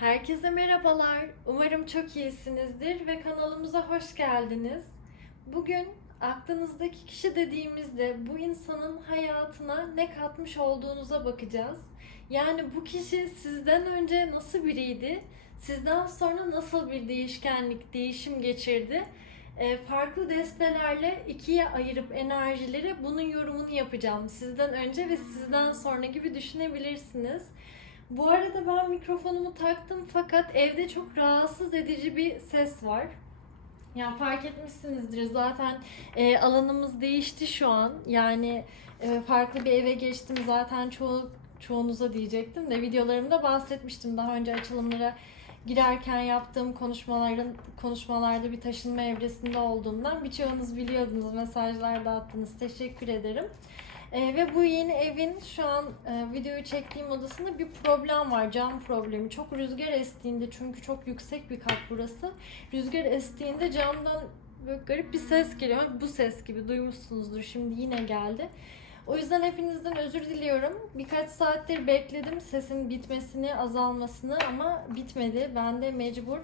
Herkese merhabalar. Umarım çok iyisinizdir ve kanalımıza hoş geldiniz. Bugün aklınızdaki kişi dediğimizde bu insanın hayatına ne katmış olduğunuza bakacağız. Yani bu kişi sizden önce nasıl biriydi? Sizden sonra nasıl bir değişkenlik, değişim geçirdi? Ee, farklı destelerle ikiye ayırıp enerjileri bunun yorumunu yapacağım. Sizden önce ve sizden sonra gibi düşünebilirsiniz. Bu arada ben mikrofonumu taktım fakat evde çok rahatsız edici bir ses var. Yani fark etmişsinizdir zaten e, alanımız değişti şu an. Yani e, farklı bir eve geçtim zaten çoğu çoğunuza diyecektim de videolarımda bahsetmiştim daha önce açılımlara girerken yaptığım konuşmaların konuşmalarda bir taşınma evresinde olduğumdan birçoğunuz biliyordunuz mesajlar da attınız teşekkür ederim. Ee, ve bu yeni evin şu an e, videoyu çektiğim odasında bir problem var. Cam problemi. Çok rüzgar estiğinde çünkü çok yüksek bir kat burası. Rüzgar estiğinde camdan böyle garip bir ses geliyor. Bu ses gibi duymuşsunuzdur. Şimdi yine geldi. O yüzden hepinizden özür diliyorum. Birkaç saattir bekledim sesin bitmesini, azalmasını ama bitmedi. Ben de mecbur e,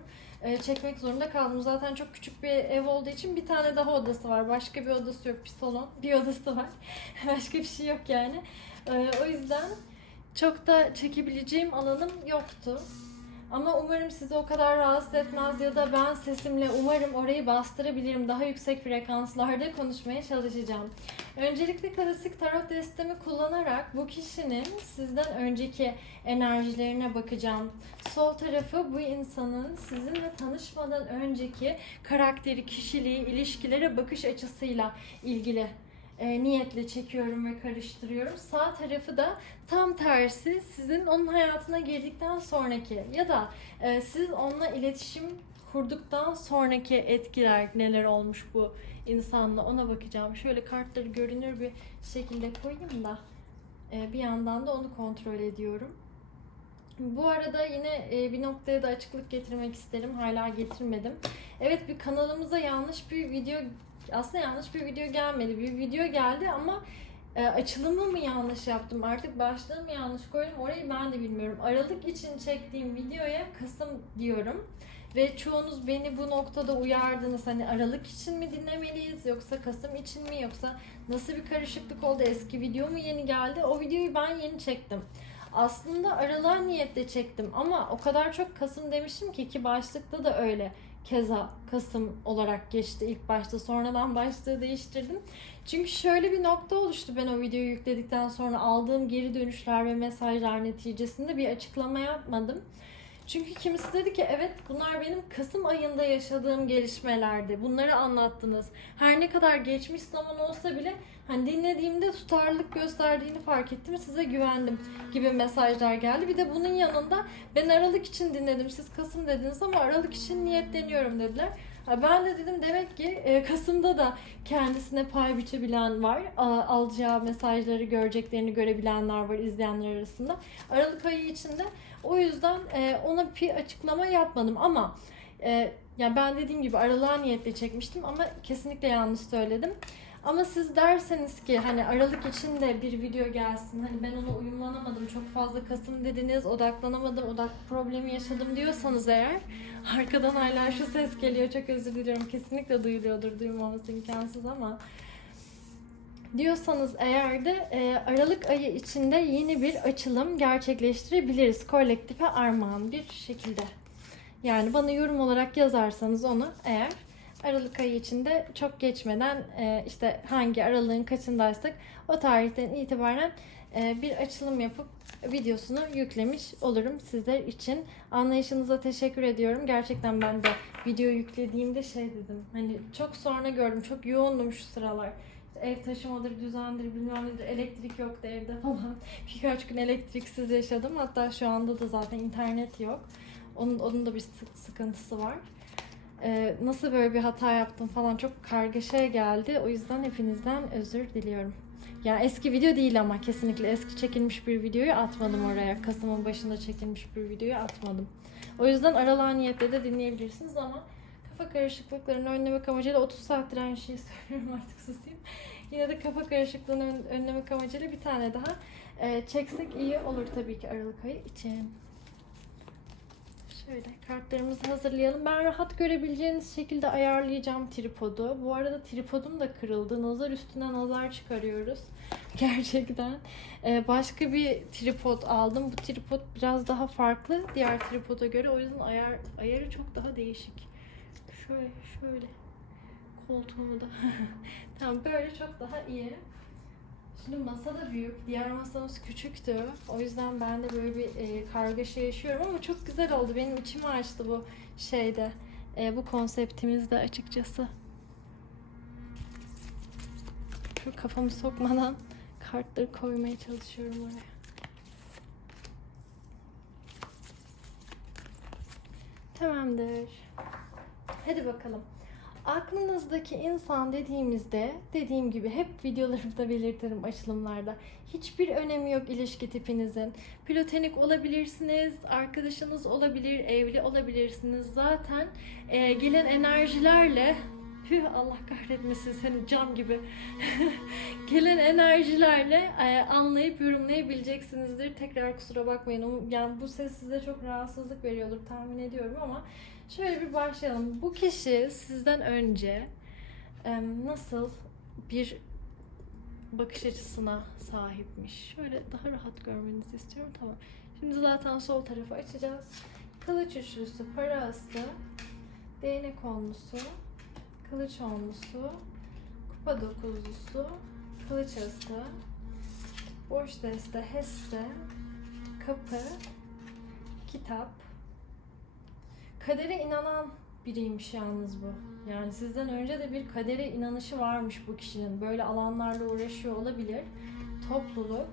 çekmek zorunda kaldım. Zaten çok küçük bir ev olduğu için bir tane daha odası var. Başka bir odası yok. Bir salon, bir odası var. Başka bir şey yok yani. E, O yüzden çok da çekebileceğim alanım yoktu. Ama umarım sizi o kadar rahatsız etmez ya da ben sesimle umarım orayı bastırabilirim. Daha yüksek frekanslarda konuşmaya çalışacağım. Öncelikle klasik tarot destemi kullanarak bu kişinin sizden önceki enerjilerine bakacağım. Sol tarafı bu insanın sizinle tanışmadan önceki karakteri, kişiliği, ilişkilere bakış açısıyla ilgili e, niyetle çekiyorum ve karıştırıyorum. Sağ tarafı da tam tersi sizin onun hayatına girdikten sonraki ya da e, siz onunla iletişim kurduktan sonraki etkiler neler olmuş bu insanla ona bakacağım. Şöyle kartları görünür bir şekilde koyayım da e, bir yandan da onu kontrol ediyorum. Bu arada yine e, bir noktaya da açıklık getirmek isterim. Hala getirmedim. Evet bir kanalımıza yanlış bir video aslında yanlış bir video gelmedi. Bir video geldi ama e, açılımı mı yanlış yaptım? Artık başlığı mı yanlış koydum? Orayı ben de bilmiyorum. Aralık için çektiğim videoya Kasım diyorum. Ve çoğunuz beni bu noktada uyardınız. Hani Aralık için mi dinlemeliyiz yoksa Kasım için mi yoksa nasıl bir karışıklık oldu? Eski video mu yeni geldi? O videoyu ben yeni çektim. Aslında aralığa niyetle çektim ama o kadar çok Kasım demişim ki ki başlıkta da öyle. Keza Kasım olarak geçti ilk başta. Sonradan başlığı değiştirdim. Çünkü şöyle bir nokta oluştu ben o videoyu yükledikten sonra aldığım geri dönüşler ve mesajlar neticesinde bir açıklama yapmadım. Çünkü kimisi dedi ki evet bunlar benim Kasım ayında yaşadığım gelişmelerdi. Bunları anlattınız. Her ne kadar geçmiş zaman olsa bile hani dinlediğimde tutarlılık gösterdiğini fark ettim. Size güvendim gibi mesajlar geldi. Bir de bunun yanında ben Aralık için dinledim. Siz Kasım dediniz ama Aralık için niyetleniyorum dediler. Ben de dedim demek ki e, Kasım'da da kendisine pay biçebilen var. Alacağı mesajları göreceklerini görebilenler var izleyenler arasında. Aralık ayı içinde o yüzden e, ona bir açıklama yapmadım ama e, ya ben dediğim gibi aralığa niyetle çekmiştim ama kesinlikle yanlış söyledim. Ama siz derseniz ki hani Aralık için de bir video gelsin. Hani ben ona uyumlanamadım. Çok fazla Kasım dediniz. Odaklanamadım. Odak problemi yaşadım diyorsanız eğer arkadan hala şu ses geliyor. Çok özür diliyorum. Kesinlikle duyuluyordur. Duymaması imkansız ama diyorsanız eğer de e, Aralık ayı içinde yeni bir açılım gerçekleştirebiliriz. Kolektife armağan bir şekilde. Yani bana yorum olarak yazarsanız onu eğer Aralık ayı içinde çok geçmeden e, işte hangi aralığın kaçındaysak o tarihten itibaren e, bir açılım yapıp videosunu yüklemiş olurum sizler için. Anlayışınıza teşekkür ediyorum. Gerçekten ben de video yüklediğimde şey dedim. Hani çok sonra gördüm. Çok yoğundum şu sıralar. İşte ev taşımadır, düzendir, bilmem nedir, elektrik yoktu evde falan. Birkaç gün elektriksiz yaşadım. Hatta şu anda da zaten internet yok. Onun, onun da bir sık- sıkıntısı var. Ee, nasıl böyle bir hata yaptım falan çok kargaşaya geldi. O yüzden hepinizden özür diliyorum. Ya eski video değil ama kesinlikle eski çekilmiş bir videoyu atmadım oraya. Kasım'ın başında çekilmiş bir videoyu atmadım. O yüzden aralığa niyetle de dinleyebilirsiniz ama kafa karışıklıklarını önlemek amacıyla 30 saattir aynı şeyi söylüyorum artık susayım. Yine de kafa karışıklığını ön- önlemek amacıyla bir tane daha e, çeksek iyi olur tabii ki Aralık ayı için. Şöyle kartlarımızı hazırlayalım. Ben rahat görebileceğiniz şekilde ayarlayacağım tripodu. Bu arada tripodum da kırıldı. Nazar üstüne nazar çıkarıyoruz. Gerçekten. Ee, başka bir tripod aldım. Bu tripod biraz daha farklı diğer tripoda göre. O yüzden ayar ayarı çok daha değişik. Şöyle şöyle koltuğumu da. tamam böyle çok daha iyi. Şimdi masa da büyük. Diğer masamız küçüktü. O yüzden ben de böyle bir e, kargaşa yaşıyorum ama çok güzel oldu. Benim içimi açtı bu şeyde. e, bu konseptimizde açıkçası. Şu kafamı sokmadan kartları koymaya çalışıyorum oraya. Tamamdır. Hadi bakalım. Aklınızdaki insan dediğimizde dediğim gibi hep videolarımda belirtirim açılımlarda. Hiçbir önemi yok ilişki tipinizin. Platonik olabilirsiniz, arkadaşınız olabilir, evli olabilirsiniz. Zaten e, gelen enerjilerle Püh Allah kahretmesin seni cam gibi. gelen enerjilerle e, anlayıp yorumlayabileceksinizdir. Tekrar kusura bakmayın. Um- Yani bu ses size çok rahatsızlık veriyordur tahmin ediyorum ama Şöyle bir başlayalım. Bu kişi sizden önce nasıl bir bakış açısına sahipmiş? Şöyle daha rahat görmenizi istiyorum. Tamam. Şimdi zaten sol tarafı açacağız. Kılıç üçlüsü, para aslı, değnek onlusu, kılıç onlusu, kupa dokuzlusu, kılıç aslı, boş deste, heste, kapı, kitap, kadere inanan biriymiş yalnız bu. Yani sizden önce de bir kadere inanışı varmış bu kişinin. Böyle alanlarla uğraşıyor olabilir. Topluluk,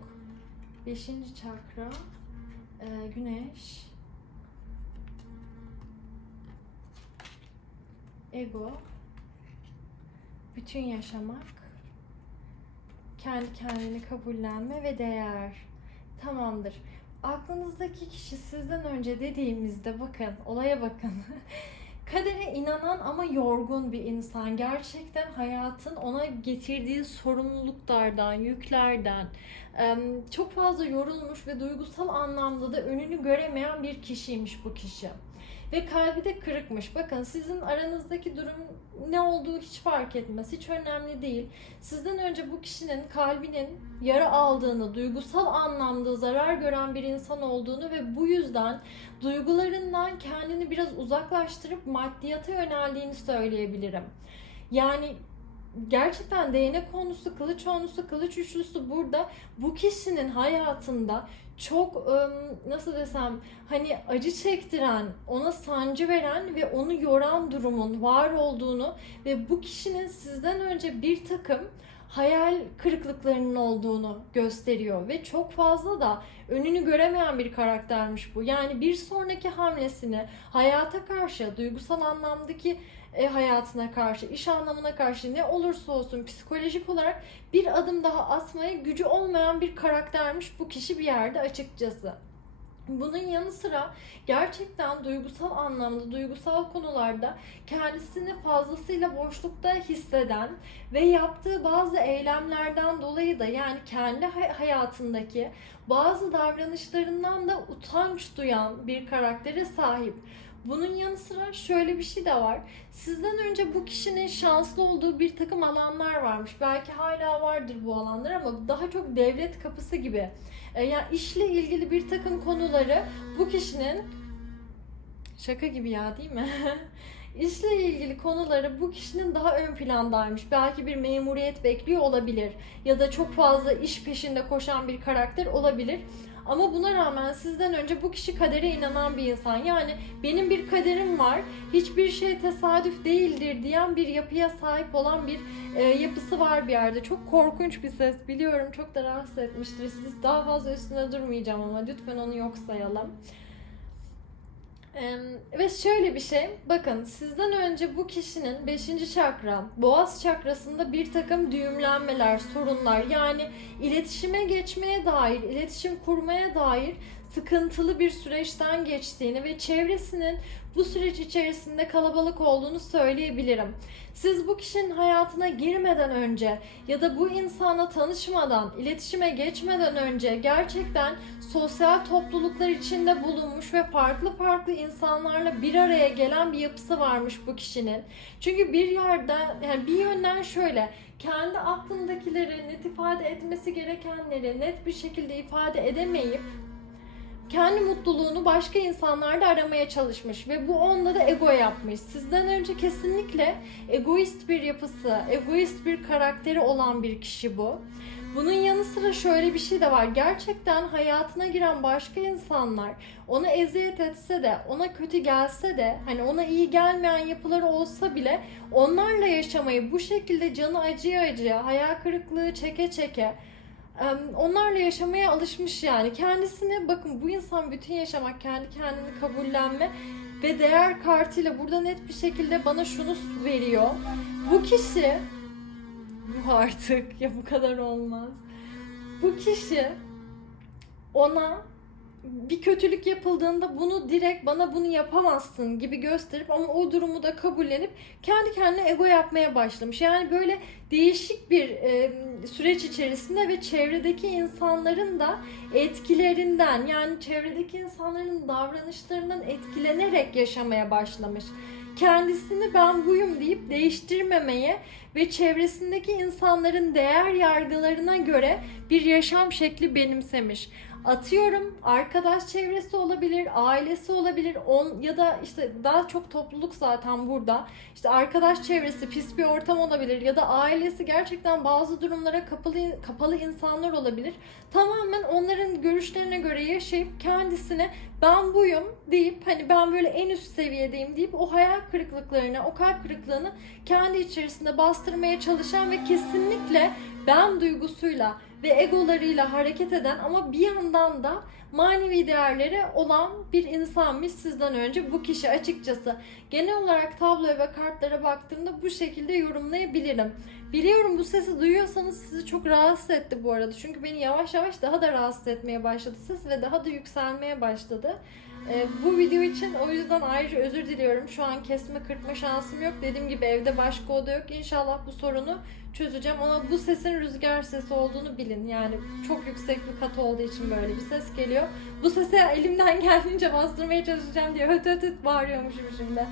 beşinci çakra, e, güneş, ego, bütün yaşamak, kendi kendini kabullenme ve değer. Tamamdır. Aklınızdaki kişi sizden önce dediğimizde bakın, olaya bakın. Kadere inanan ama yorgun bir insan. Gerçekten hayatın ona getirdiği sorumluluklardan, yüklerden çok fazla yorulmuş ve duygusal anlamda da önünü göremeyen bir kişiymiş bu kişi. Ve kalbi de kırıkmış. Bakın sizin aranızdaki durum ne olduğu hiç fark etmez. Hiç önemli değil. Sizden önce bu kişinin kalbinin yara aldığını, duygusal anlamda zarar gören bir insan olduğunu ve bu yüzden duygularından kendini biraz uzaklaştırıp maddiyata yöneldiğini söyleyebilirim. Yani gerçekten değnek konusu, kılıç konusu, kılıç üçlüsü burada bu kişinin hayatında çok nasıl desem hani acı çektiren, ona sancı veren ve onu yoran durumun var olduğunu ve bu kişinin sizden önce bir takım hayal kırıklıklarının olduğunu gösteriyor ve çok fazla da önünü göremeyen bir karaktermiş bu. Yani bir sonraki hamlesini hayata karşı, duygusal anlamdaki e, hayatına karşı, iş anlamına karşı ne olursa olsun psikolojik olarak bir adım daha atmaya gücü olmayan bir karaktermiş bu kişi bir yerde açıkçası. Bunun yanı sıra gerçekten duygusal anlamda, duygusal konularda kendisini fazlasıyla boşlukta hisseden ve yaptığı bazı eylemlerden dolayı da yani kendi hay- hayatındaki bazı davranışlarından da utanç duyan bir karaktere sahip. Bunun yanı sıra şöyle bir şey de var. Sizden önce bu kişinin şanslı olduğu bir takım alanlar varmış. Belki hala vardır bu alanlar ama daha çok devlet kapısı gibi. E, yani işle ilgili bir takım konuları bu kişinin şaka gibi ya değil mi? İşle ilgili konuları bu kişinin daha ön plandaymış. Belki bir memuriyet bekliyor olabilir ya da çok fazla iş peşinde koşan bir karakter olabilir. Ama buna rağmen sizden önce bu kişi kadere inanan bir insan. Yani benim bir kaderim var, hiçbir şey tesadüf değildir diyen bir yapıya sahip olan bir e, yapısı var bir yerde. Çok korkunç bir ses biliyorum. Çok da rahatsız etmiştir. Siz daha fazla üstüne durmayacağım ama lütfen onu yok sayalım. Ve şöyle bir şey, bakın sizden önce bu kişinin 5. çakra, boğaz çakrasında bir takım düğümlenmeler, sorunlar yani iletişime geçmeye dair, iletişim kurmaya dair sıkıntılı bir süreçten geçtiğini ve çevresinin bu süreç içerisinde kalabalık olduğunu söyleyebilirim. Siz bu kişinin hayatına girmeden önce ya da bu insana tanışmadan, iletişime geçmeden önce gerçekten sosyal topluluklar içinde bulunmuş ve farklı farklı insanlarla bir araya gelen bir yapısı varmış bu kişinin. Çünkü bir yerde yani bir yönden şöyle kendi aklındakileri net ifade etmesi gerekenleri net bir şekilde ifade edemeyip kendi mutluluğunu başka insanlarda aramaya çalışmış ve bu onda da ego yapmış. Sizden önce kesinlikle egoist bir yapısı, egoist bir karakteri olan bir kişi bu. Bunun yanı sıra şöyle bir şey de var. Gerçekten hayatına giren başka insanlar ona eziyet etse de, ona kötü gelse de, hani ona iyi gelmeyen yapıları olsa bile onlarla yaşamayı bu şekilde canı acıya acıya, hayal kırıklığı çeke çeke onlarla yaşamaya alışmış yani. Kendisine bakın bu insan bütün yaşamak, kendi kendini kabullenme ve değer kartıyla burada net bir şekilde bana şunu veriyor. Bu kişi bu artık ya bu kadar olmaz. Bu kişi ona bir kötülük yapıldığında bunu direkt bana bunu yapamazsın gibi gösterip ama o durumu da kabullenip kendi kendine ego yapmaya başlamış. Yani böyle değişik bir e, süreç içerisinde ve çevredeki insanların da etkilerinden yani çevredeki insanların davranışlarından etkilenerek yaşamaya başlamış. Kendisini ben buyum deyip değiştirmemeye ve çevresindeki insanların değer yargılarına göre bir yaşam şekli benimsemiş. Atıyorum arkadaş çevresi olabilir, ailesi olabilir, on ya da işte daha çok topluluk zaten burada. İşte arkadaş çevresi pis bir ortam olabilir ya da ailesi gerçekten bazı durumlara kapalı kapalı insanlar olabilir. Tamamen onların görüşlerine göre yaşayıp kendisine ben buyum deyip hani ben böyle en üst seviyedeyim deyip o hayal kırıklıklarını, o kalp kırıklığını kendi içerisinde bastırmaya çalışan ve kesinlikle ben duygusuyla ve egolarıyla hareket eden ama bir yandan da manevi değerleri olan bir insanmış sizden önce bu kişi açıkçası. Genel olarak tabloya ve kartlara baktığımda bu şekilde yorumlayabilirim. Biliyorum bu sesi duyuyorsanız sizi çok rahatsız etti bu arada. Çünkü beni yavaş yavaş daha da rahatsız etmeye başladı ses ve daha da yükselmeye başladı. Ee, bu video için o yüzden ayrıca özür diliyorum. Şu an kesme kırpma şansım yok. Dediğim gibi evde başka oda yok. İnşallah bu sorunu çözeceğim. Ama bu sesin rüzgar sesi olduğunu bilin. Yani çok yüksek bir kat olduğu için böyle bir ses geliyor. Bu sese elimden geldiğince bastırmaya çalışacağım diye öt öt öt bağırıyormuşum şimdi.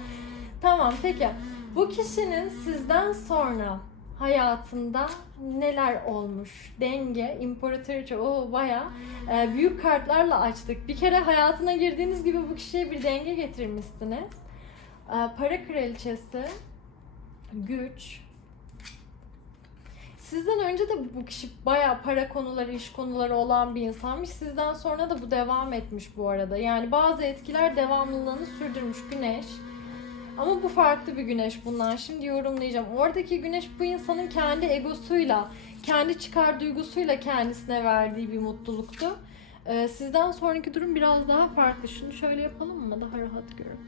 Tamam peki. Bu kişinin sizden sonra hayatında neler olmuş? Denge, imparatoriçe, o baya e, büyük kartlarla açtık. Bir kere hayatına girdiğiniz gibi bu kişiye bir denge getirmişsiniz. E, para kraliçesi, güç. Sizden önce de bu kişi baya para konuları, iş konuları olan bir insanmış. Sizden sonra da bu devam etmiş bu arada. Yani bazı etkiler devamlılığını sürdürmüş. Güneş, ama bu farklı bir güneş bundan. Şimdi yorumlayacağım. Oradaki güneş bu insanın kendi egosuyla, kendi çıkar duygusuyla kendisine verdiği bir mutluluktu. Ee, sizden sonraki durum biraz daha farklı. Şunu şöyle yapalım mı? Daha rahat görün.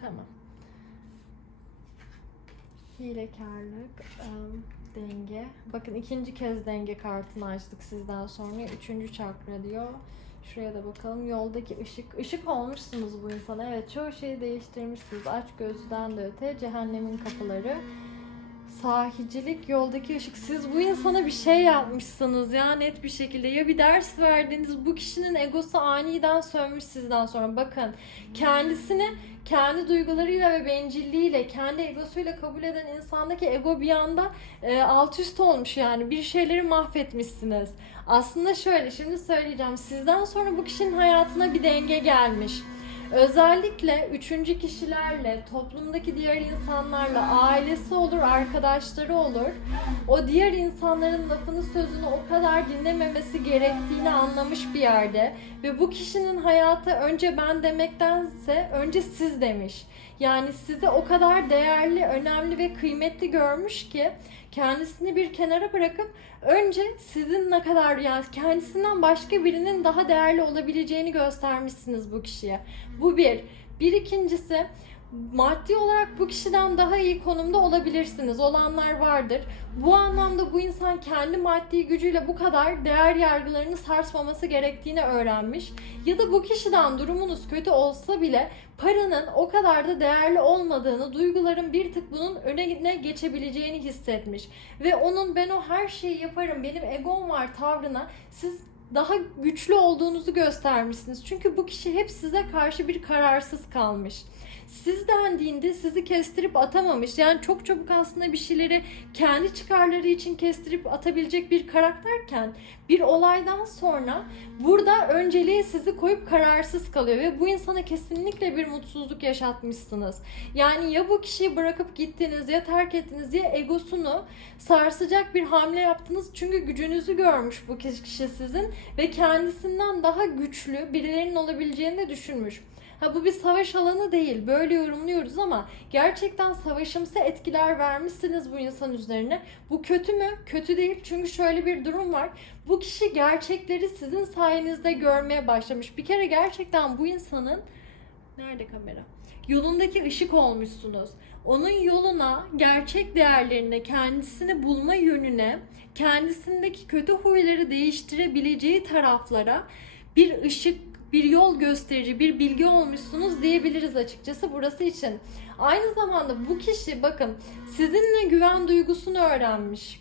Tamam. Hilekarlık, ım, denge. Bakın ikinci kez denge kartını açtık sizden sonra. Üçüncü çakra diyor. Şuraya da bakalım. Yoldaki ışık. Işık olmuşsunuz bu insana. Evet çoğu şeyi değiştirmişsiniz. Aç gözlüden de öte. Cehennemin kapıları. Sahicilik, yoldaki ışık. Siz bu insana bir şey yapmışsınız ya net bir şekilde. Ya bir ders verdiniz. Bu kişinin egosu aniden sönmüş sizden sonra. Bakın kendisini kendi duygularıyla ve bencilliğiyle, kendi egosuyla kabul eden insandaki ego bir anda e, alt üst olmuş yani. Bir şeyleri mahvetmişsiniz. Aslında şöyle şimdi söyleyeceğim. Sizden sonra bu kişinin hayatına bir denge gelmiş. Özellikle üçüncü kişilerle, toplumdaki diğer insanlarla, ailesi olur, arkadaşları olur. O diğer insanların lafını sözünü o kadar dinlememesi gerektiğini anlamış bir yerde. Ve bu kişinin hayatı önce ben demektense önce siz demiş. Yani sizi o kadar değerli, önemli ve kıymetli görmüş ki kendisini bir kenara bırakıp önce sizin ne kadar yani kendisinden başka birinin daha değerli olabileceğini göstermişsiniz bu kişiye. Bu bir. Bir ikincisi maddi olarak bu kişiden daha iyi konumda olabilirsiniz. Olanlar vardır. Bu anlamda bu insan kendi maddi gücüyle bu kadar değer yargılarını sarsmaması gerektiğini öğrenmiş. Ya da bu kişiden durumunuz kötü olsa bile paranın o kadar da değerli olmadığını, duyguların bir tık bunun önüne geçebileceğini hissetmiş. Ve onun ben o her şeyi yaparım, benim egom var tavrına siz daha güçlü olduğunuzu göstermişsiniz. Çünkü bu kişi hep size karşı bir kararsız kalmış. Siz dendiğinde sizi kestirip atamamış. Yani çok çabuk aslında bir şeyleri kendi çıkarları için kestirip atabilecek bir karakterken bir olaydan sonra burada önceliği sizi koyup kararsız kalıyor ve bu insana kesinlikle bir mutsuzluk yaşatmışsınız. Yani ya bu kişiyi bırakıp gittiniz ya terk ettiniz ya egosunu sarsacak bir hamle yaptınız çünkü gücünüzü görmüş bu kişi sizin ve kendisinden daha güçlü birilerinin olabileceğini de düşünmüş. Ha bu bir savaş alanı değil. Böyle yorumluyoruz ama gerçekten savaşımsı etkiler vermişsiniz bu insan üzerine. Bu kötü mü? Kötü değil. Çünkü şöyle bir durum var. Bu kişi gerçekleri sizin sayenizde görmeye başlamış. Bir kere gerçekten bu insanın nerede kamera? Yolundaki ışık olmuşsunuz. Onun yoluna, gerçek değerlerine, kendisini bulma yönüne, kendisindeki kötü huyları değiştirebileceği taraflara bir ışık bir yol gösterici, bir bilgi olmuşsunuz diyebiliriz açıkçası burası için. Aynı zamanda bu kişi bakın sizinle güven duygusunu öğrenmiş.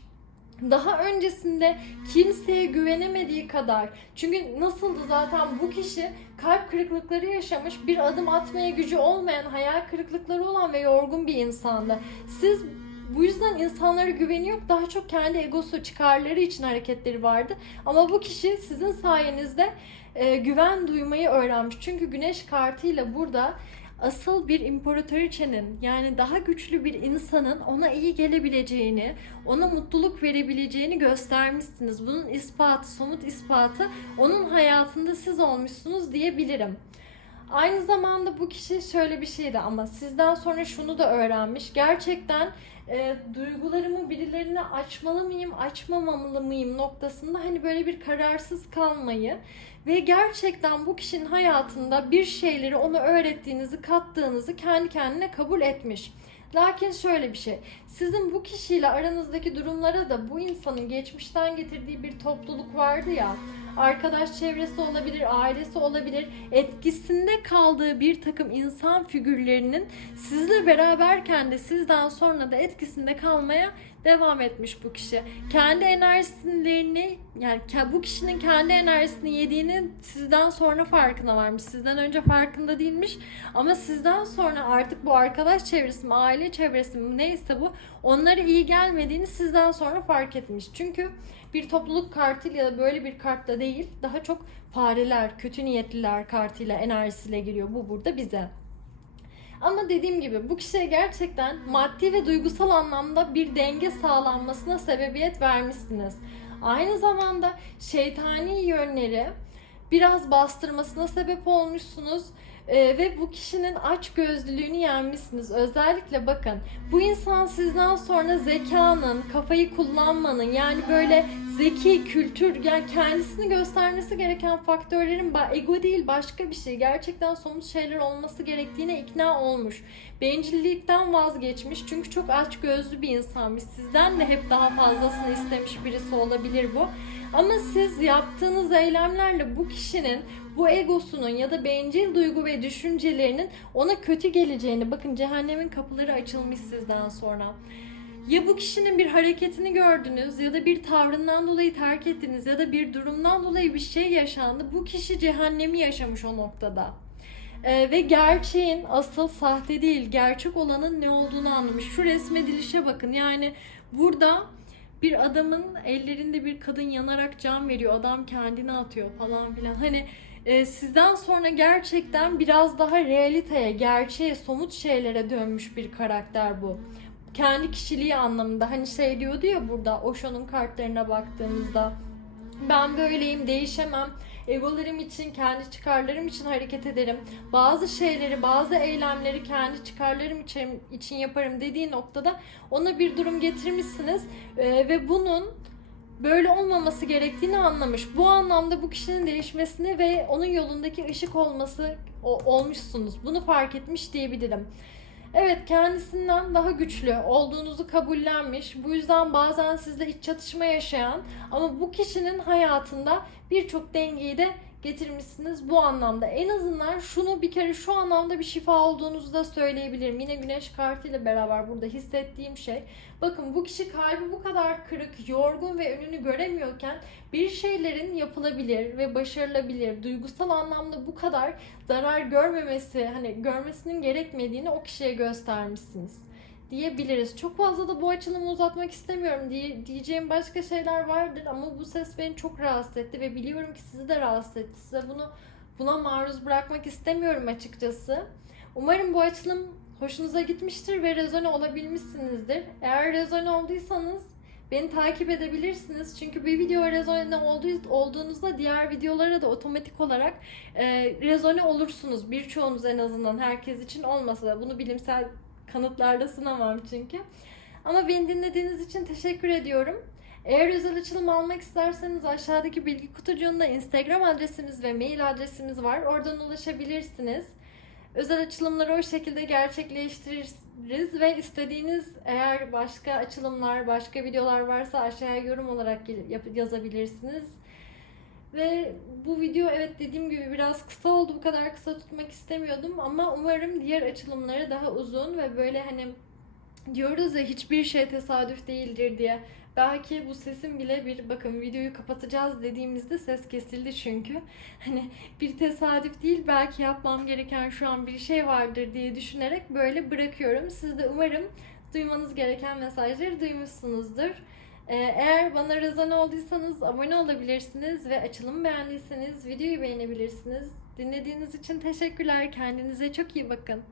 Daha öncesinde kimseye güvenemediği kadar çünkü nasıldı zaten bu kişi kalp kırıklıkları yaşamış bir adım atmaya gücü olmayan hayal kırıklıkları olan ve yorgun bir insandı. Siz bu yüzden insanlara güveni yok. Daha çok kendi egosu çıkarları için hareketleri vardı. Ama bu kişi sizin sayenizde e, güven duymayı öğrenmiş. Çünkü güneş kartıyla burada asıl bir imparatoriçenin yani daha güçlü bir insanın ona iyi gelebileceğini, ona mutluluk verebileceğini göstermişsiniz. Bunun ispatı, somut ispatı onun hayatında siz olmuşsunuz diyebilirim. Aynı zamanda bu kişi şöyle bir şeydi ama sizden sonra şunu da öğrenmiş. Gerçekten e, duygularımı birilerine açmalı mıyım, açmamalı mıyım noktasında hani böyle bir kararsız kalmayı ve gerçekten bu kişinin hayatında bir şeyleri ona öğrettiğinizi, kattığınızı kendi kendine kabul etmiş. Lakin şöyle bir şey. Sizin bu kişiyle aranızdaki durumlara da bu insanın geçmişten getirdiği bir topluluk vardı ya. Arkadaş çevresi olabilir, ailesi olabilir. Etkisinde kaldığı bir takım insan figürlerinin sizle beraberken de sizden sonra da etkisinde kalmaya devam etmiş bu kişi. Kendi enerjilerini yani bu kişinin kendi enerjisini yediğini sizden sonra farkına varmış. Sizden önce farkında değilmiş ama sizden sonra artık bu arkadaş çevresi mi, aile çevresi mi neyse bu onlara iyi gelmediğini sizden sonra fark etmiş. Çünkü bir topluluk kartıyla da böyle bir kartla değil daha çok fareler, kötü niyetliler kartıyla enerjisiyle giriyor bu burada bize. Ama dediğim gibi bu kişiye gerçekten maddi ve duygusal anlamda bir denge sağlanmasına sebebiyet vermişsiniz. Aynı zamanda şeytani yönleri biraz bastırmasına sebep olmuşsunuz ee, ve bu kişinin aç gözlülüğünü yenmişsiniz. Özellikle bakın bu insan sizden sonra zekanın, kafayı kullanmanın yani böyle zeki, kültür yani kendisini göstermesi gereken faktörlerin ego değil başka bir şey. Gerçekten somut şeyler olması gerektiğine ikna olmuş. Bencillikten vazgeçmiş çünkü çok aç gözlü bir insanmış. Sizden de hep daha fazlasını istemiş birisi olabilir bu. Ama siz yaptığınız eylemlerle bu kişinin bu egosunun ya da bencil duygu ve düşüncelerinin ona kötü geleceğini bakın cehennemin kapıları açılmış sizden sonra. Ya bu kişinin bir hareketini gördünüz ya da bir tavrından dolayı terk ettiniz ya da bir durumdan dolayı bir şey yaşandı. Bu kişi cehennemi yaşamış o noktada. Ee, ve gerçeğin asıl sahte değil gerçek olanın ne olduğunu anlamış. Şu resmedilişe bakın yani burada bir adamın ellerinde bir kadın yanarak can veriyor. Adam kendini atıyor falan filan. Hani e, sizden sonra gerçekten biraz daha realiteye, gerçeğe, somut şeylere dönmüş bir karakter bu. Kendi kişiliği anlamında hani şey diyordu ya burada Osho'nun kartlarına baktığımızda ben böyleyim, değişemem egolarım için, kendi çıkarlarım için hareket ederim. Bazı şeyleri, bazı eylemleri kendi çıkarlarım için, için yaparım dediği noktada ona bir durum getirmişsiniz ee, ve bunun böyle olmaması gerektiğini anlamış. Bu anlamda bu kişinin değişmesini ve onun yolundaki ışık olması o- olmuşsunuz. Bunu fark etmiş diyebilirim. Evet kendisinden daha güçlü olduğunuzu kabullenmiş. Bu yüzden bazen sizle iç çatışma yaşayan ama bu kişinin hayatında birçok dengeyi de getirmişsiniz bu anlamda. En azından şunu bir kere şu anlamda bir şifa olduğunuzu da söyleyebilirim. Yine güneş kartıyla beraber burada hissettiğim şey. Bakın bu kişi kalbi bu kadar kırık, yorgun ve önünü göremiyorken bir şeylerin yapılabilir ve başarılabilir. Duygusal anlamda bu kadar zarar görmemesi, hani görmesinin gerekmediğini o kişiye göstermişsiniz diyebiliriz. Çok fazla da bu açılımı uzatmak istemiyorum diye diyeceğim başka şeyler vardır ama bu ses beni çok rahatsız etti ve biliyorum ki sizi de rahatsız etti. Size bunu buna maruz bırakmak istemiyorum açıkçası. Umarım bu açılım hoşunuza gitmiştir ve rezone olabilmişsinizdir. Eğer rezone olduysanız beni takip edebilirsiniz. Çünkü bir video rezone olduğu- olduğunuzda diğer videolara da otomatik olarak e, rezone olursunuz. Birçoğunuz en azından herkes için olmasa da bunu bilimsel kanıtlarda sınamam çünkü. Ama beni dinlediğiniz için teşekkür ediyorum. Eğer özel açılım almak isterseniz aşağıdaki bilgi kutucuğunda Instagram adresimiz ve mail adresimiz var. Oradan ulaşabilirsiniz. Özel açılımları o şekilde gerçekleştiririz ve istediğiniz eğer başka açılımlar, başka videolar varsa aşağıya yorum olarak yazabilirsiniz. Ve bu video evet dediğim gibi biraz kısa oldu. Bu kadar kısa tutmak istemiyordum ama umarım diğer açılımları daha uzun ve böyle hani diyoruz ya hiçbir şey tesadüf değildir diye. Belki bu sesin bile bir bakın videoyu kapatacağız dediğimizde ses kesildi çünkü. Hani bir tesadüf değil belki yapmam gereken şu an bir şey vardır diye düşünerek böyle bırakıyorum. Siz de umarım duymanız gereken mesajları duymuşsunuzdur. Ee, Eğer bana rezone olduysanız abone olabilirsiniz ve açılımı beğendiyseniz videoyu beğenebilirsiniz. Dinlediğiniz için teşekkürler. Kendinize çok iyi bakın.